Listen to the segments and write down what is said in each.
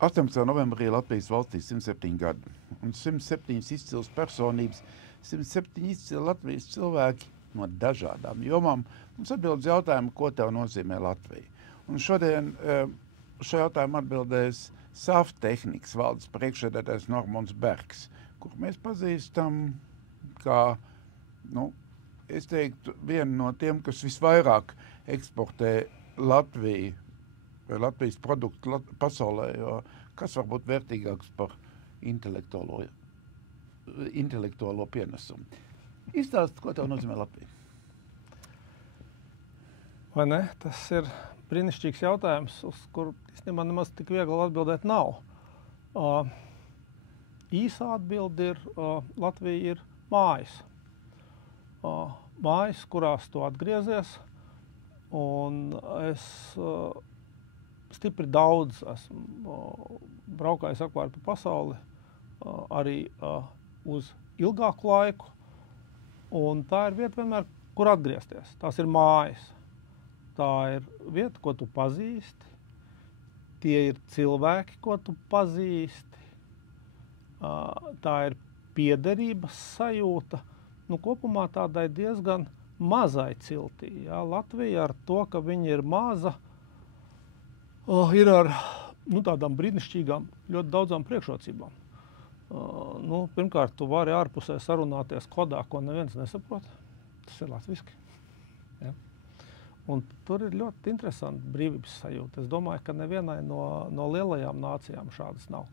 18. novembrī Latvijas valstī 107 gadi, un 107 izcils personības, 107 izcili Latvijas cilvēki no dažādām jomām. Mums atbild jautājumu, ko tev nozīmē Latvija. Un šodien šo jautājumu atbildēs SAF tehnikas valdes priekšsēdētājs Normons Bergs, kur mēs pazīstam kā, es teiktu, vienu no tiem, kas visvairāk eksportē Latviju, Latvijas produktu pasaulē, jo kas var būt vērtīgāks par intelektuālo pienesumu. Izstāst, ko tev nozīmē Latvija? Vai ne? Tas ir brīnišķīgs jautājums, uz kuru īstenībā nemaz tik viegli atbildēt nav. Īsā atbilde ir, Latvija ir mājas. Mājas, kurās tu atgriezies, un es stipri daudz esmu braukājis apkārt pa pasauli, arī uz ilgāku laiku, un tā ir vieta vienmēr, kur atgriezties. Tās ir mājas. Tā ir vieta, ko tu pazīsti. Tie ir cilvēki, ko tu pazīsti. Tā ir piederības sajūta. Kopumā tādai diezgan mazai ciltī. Ja? Latvija ar to, ka viņa ir maza, ir ar tādām brīnišķīgām, ļoti daudzām priekšrocībām. Pirmkārt, tu vari ārpusē sarunāties kodā, ko neviens nesaprot. Tas ir latviski. Ja? Un tur ir ļoti interesanti brīvības sajūta. Es domāju, ka nevienai no lielajām nācijām šādas nav.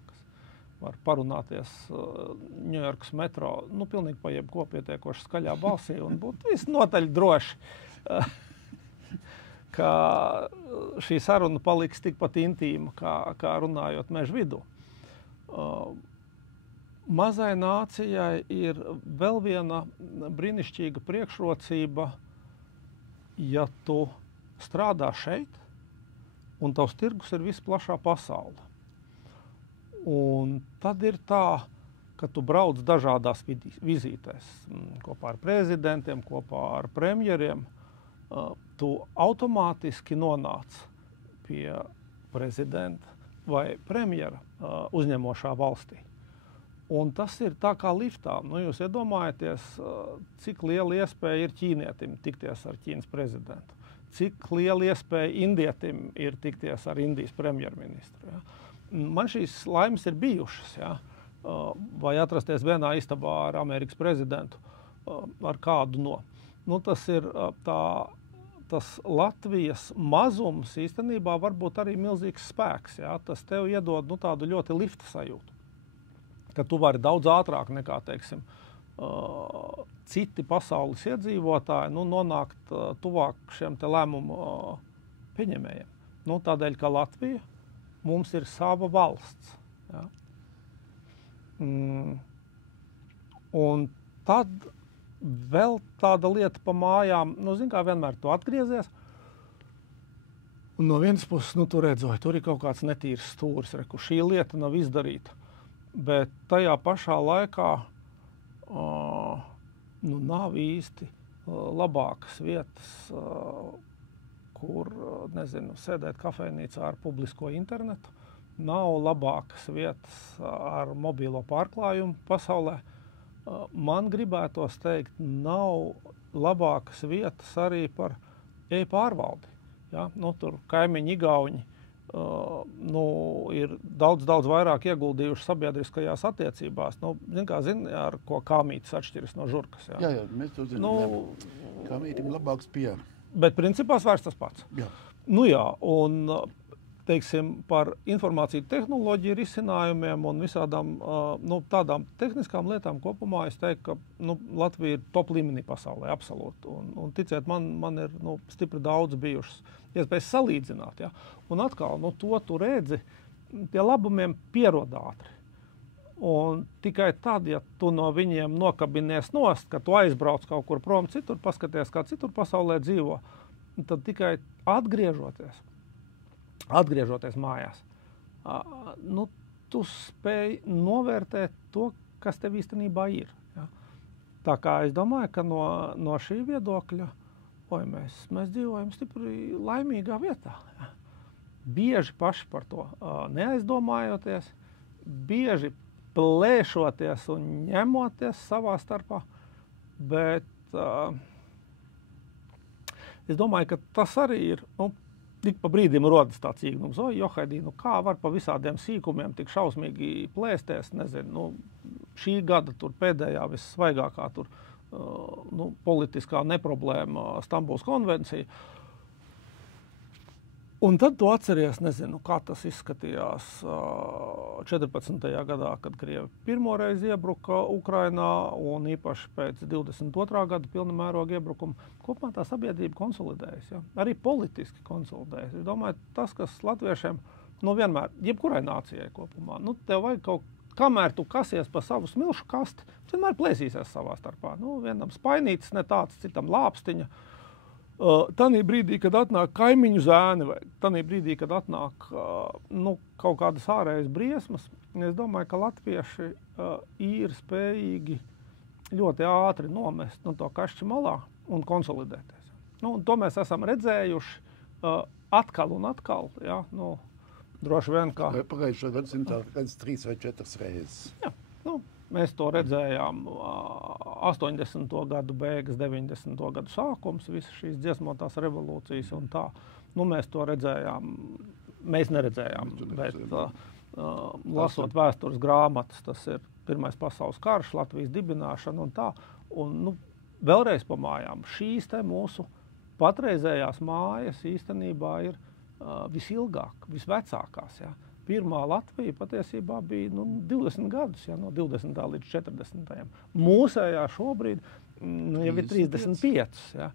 Var parunāties Ņujorkas metro, pilnīgi pa jebko pietiekoši skaļā balsī un būt visnotaļ droši, ka šī saruna paliks tikpat intīma, kā runājot meža vidū. Mazai nācijai ir vēl viena brīnišķīga priekšrocība, ja tu strādā šeit, un tavs tirgus ir visplašā pasaule. Un tad ir tā, ka tu brauc dažādās vizītēs kopā ar prezidentiem, kopā ar premjeriem. Tu automātiski nonāc pie prezidenta vai premjera uzņemošā valstī. Un tas ir tā kā liftā. Jūs iedomājaties, cik liela iespēja ir ķīnietim tikties ar Ķīnas prezidentu. Cik liela iespēja indietim ir tikties ar Indijas premjerministru. Ja? Man šīs laimes ir bijušas, ja? Vai atrasties vienā istabā ar Amerikas prezidentu, ar kādu no. Tas ir tas Latvijas mazums īstenībā var būt arī milzīgs spēks. Ja? Tas tev iedod tādu ļoti lifta sajūtu, ka tu vari daudz ātrāk nekā, teiksim, citi pasaules iedzīvotāji nonākt tuvāk šiem te lēmumu pieņemējiem. Tādēļ, ka Latvija mums ir sava valsts. Ja? Un tad vēl tāda lieta pa mājām, kā vienmēr tu atgriezies, un no vienas puses, tu redzoji, tur ir kaut kāds netīrs stūris, kur šī lieta nav izdarīta. Bet tajā pašā laikā nav īsti labākas vietas, kur, sēdēt kafejnīcā ar publisko internetu. Nav labākas vietas ar mobīlo pārklājumu pasaulē. Man gribētos teikt, nav labākas vietas arī par e-pārvaldi. Ja? Tur kaimiņi igauņi ir daudz vairāk ieguldījuši sabiedriskajās attiecībās. Ar ko kāmītis atšķiras no žurkas. Ja? Jā, mēs to zinām. Kāmītim labāks PR. Bet principā vairs tas pats. Jā. Un, teiksim, par informāciju tehnoloģiju risinājumiem un visādām tādām tehniskām lietām kopumā es teiktu, ka Latvija ir top līmenī pasaulē, absolūti. Un ticiet, man ir stipri daudz bijušas iespējas salīdzināt. Ja? Un atkal, to tu redzi, tie labumiem pierod ātri. Un tikai tad, ja tu no viņiem nokabinies nost, ka tu aizbrauc kaut kur prom citur, paskaties, kā citur pasaulē dzīvo, tad tikai atgriežoties mājās, tu spēj novērtēt to, kas tev īstenībā ir. Ja? Tā kā es domāju, ka no šī viedokļa mēs dzīvojam stipri laimīgā vietā. Ja? bieži paši par to neaizdomājoties, bieži plēšoties un ņemoties savā starpā, bet es domāju, ka tas arī ir, tik pa brīdim rodas tāds īgnums, Johaidī, kā var pa visādiem sīkumiem tik šausmīgi plēsties, nezinu, šī gada tur pēdējā vissvaigākā tur, politiskā neproblēma Stambuls konvencija. Un tad tu atceries, nezinu, kā tas izskatījās 14. gadā, kad Krievi pirmoreiz iebruka Ukrainā un īpaši pēc 22. gada pilna mēroga iebrukuma. Kopumā tā sabiedrība konsolidējas, ja? Arī politiski konsolidējas. Es domāju, tas, kas latviešiem, vienmēr, jebkurai nācijai kopumā, tev vajag kaut kamēr tu kasies pa savu smilšu kasti, vienmēr plēsīsies savā starpā. Vienam spainītis ne tāds, citam lāpstiņa. Tanī brīdī, kad atnāk kaimiņu zēni, vai tanī brīdī, kad atnāk kaut kādas ārējas briesmas, es domāju, ka latvieši ir spējīgi ļoti ātri nomest to kašķi malā un konsolidēties. Un to mēs esam redzējuši atkal un atkal. Ja? Droši vien, kā... Pagājušā gadsimtā 3 vai 4 reizes. Jā, mēs to redzējām 80. gadu beigas, 90. gadu sākums, visas šīs dziesmotās revolūcijas un tā. Mēs to redzējām, mēs neredzējām, bet lasot vēstures grāmatas, tas ir Pirmais pasaules karš, Latvijas dibināšana un tā. Un vēlreiz pamājām, šīs te mūsu patreizējās mājas īstenībā ir visilgāk, visvecākās. Ja. Pirmā Latvija patiesībā bija 20 gadus, ja, no 20. līdz 40. Mūsējā šobrīd jau ir 35. Ja.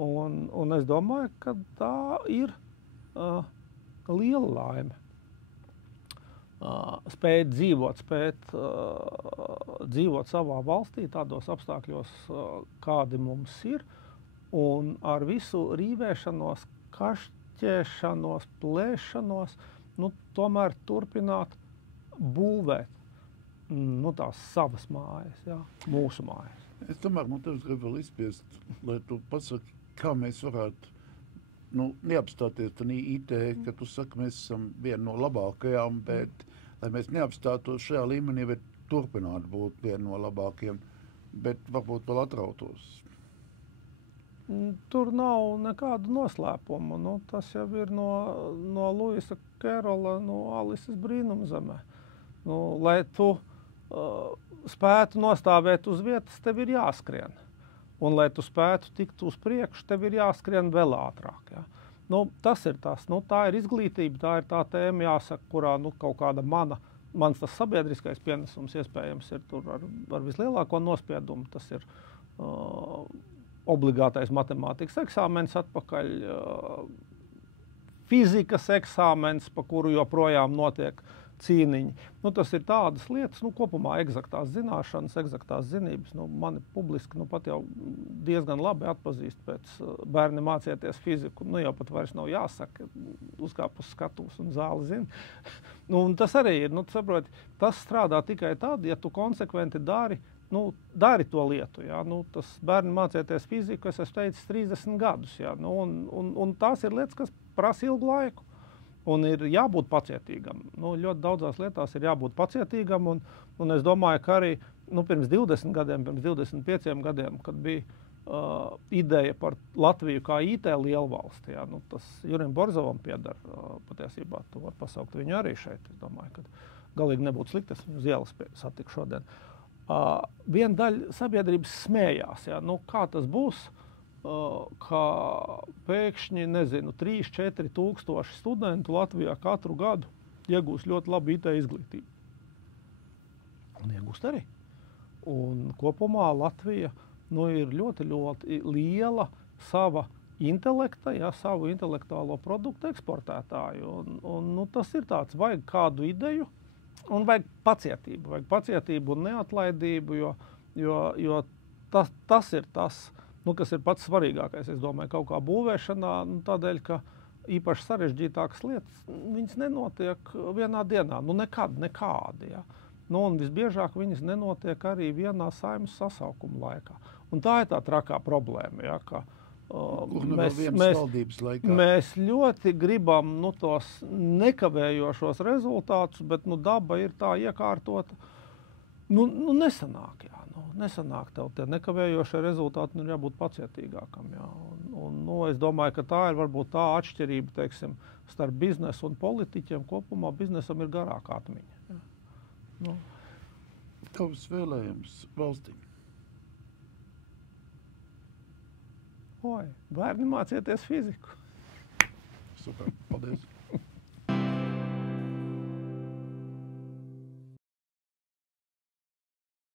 Un es domāju, ka tā ir liela laime. Spēt dzīvot savā valstī tādos apstākļos, kādi mums ir, un ar visu rīvēšanos, kašķēšanos, plēšanos, tomēr turpināt būvēt tās savas mājas, ja, mūsu mājas. Es tomēr tev gribu vēl izspiest, lai tu pasaki, kā mēs varētu neapstāties tādā IT, ka tu saki, mēs esam viena no labākajām, bet lai mēs neapstātos šajā līmenī, bet turpinātu būt viena no labākajiem, bet varbūt vēl atrautos. Tur nav nekādu noslēpumu. Tas jau ir no Luisa Kerola, no Alises brīnumzemē. Lai tu spētu nostāvēt uz vietas, tev ir jāskrien. Un, lai tu spētu tikt uz priekšu, tev ir jāskrien vēl ātrāk. Ja? Tas ir tas. Tā ir izglītība, tā ir tā tēma, jāsaka, kurā kaut kāda mans tas sabiedriskais pienesums iespējams ir tur ar vislielāko nospiedumu. Tas ir obligātais matemātikas eksāmens atpakaļ, fizikas eksāmens, pa kuru joprojām notiek cīniņi. Tas ir tādas lietas, kopumā eksaktās zināšanas, eksaktās zinības. Mani publiski pat jau diezgan labi atpazīst pēc bērni mācieties fiziku. Jau pat vairs nav jāsaka, uzkāp uz skatuves un zāli zina. Tas arī ir, saproti, tas strādā tikai tad, ja tu konsekventi dari to lietu. Ja? Tas bērni mācieties fiziku, es esmu teicis 30 gadus. Ja? Un tās ir lietas, kas prasa ilgu laiku. Un ir jābūt pacietīgam. Ļoti daudzās lietās ir jābūt pacietīgam. Un es domāju, ka arī pirms 20 gadiem, pirms 25 gadiem, kad bija ideja par Latviju kā IT lielvalsti, ja? Tas Jurim Borzovam pieder patiesībā. Tu var pasaukt viņu arī šeit. Es domāju, ka galīgi nebūtu slikti, es viņu uz ielas satiku šodien. Viena daļa sabiedrības smējās, ja? Kā tas būs, ka pēkšņi, 3-4 tūkstoši studentu Latvijā katru gadu iegūst ļoti labu IT izglītību. Un iegūst arī. Un kopumā Latvija ir ļoti, ļoti liela sava intelekta, ja, savu intelektuālo produktu eksportētāju. Un tas ir tāds, vajag kādu ideju, un vajag pacietību un neatlaidību, jo tas ir tas, kas ir pats svarīgākais, es domāju, kaut kā būvēšanā, tādēļ, ka īpaši sarežģītākas lietas, viņas nenotiek vienā dienā, nekādi. Ja. Un visbiežāk viņas nenotiek arī vienā Saeimas sasaukuma laikā. Un tā ir tā trakā problēma, ja, ka mēs ļoti gribam tos nekavējošos rezultātus, bet daba ir tā iekārtota. Nesanāk, jā. Nesanāk tev tie nekavējošie rezultāti, ir jābūt pacietīgākam. Jā. Es domāju, ka tā ir varbūt tā atšķirība, teiksim, starp biznesu un politiķiem. Kopumā biznesam ir garāka atmiņa. Jā. Tavs vēlējums valstī? Bērni mācieties fiziku. Super, paldies.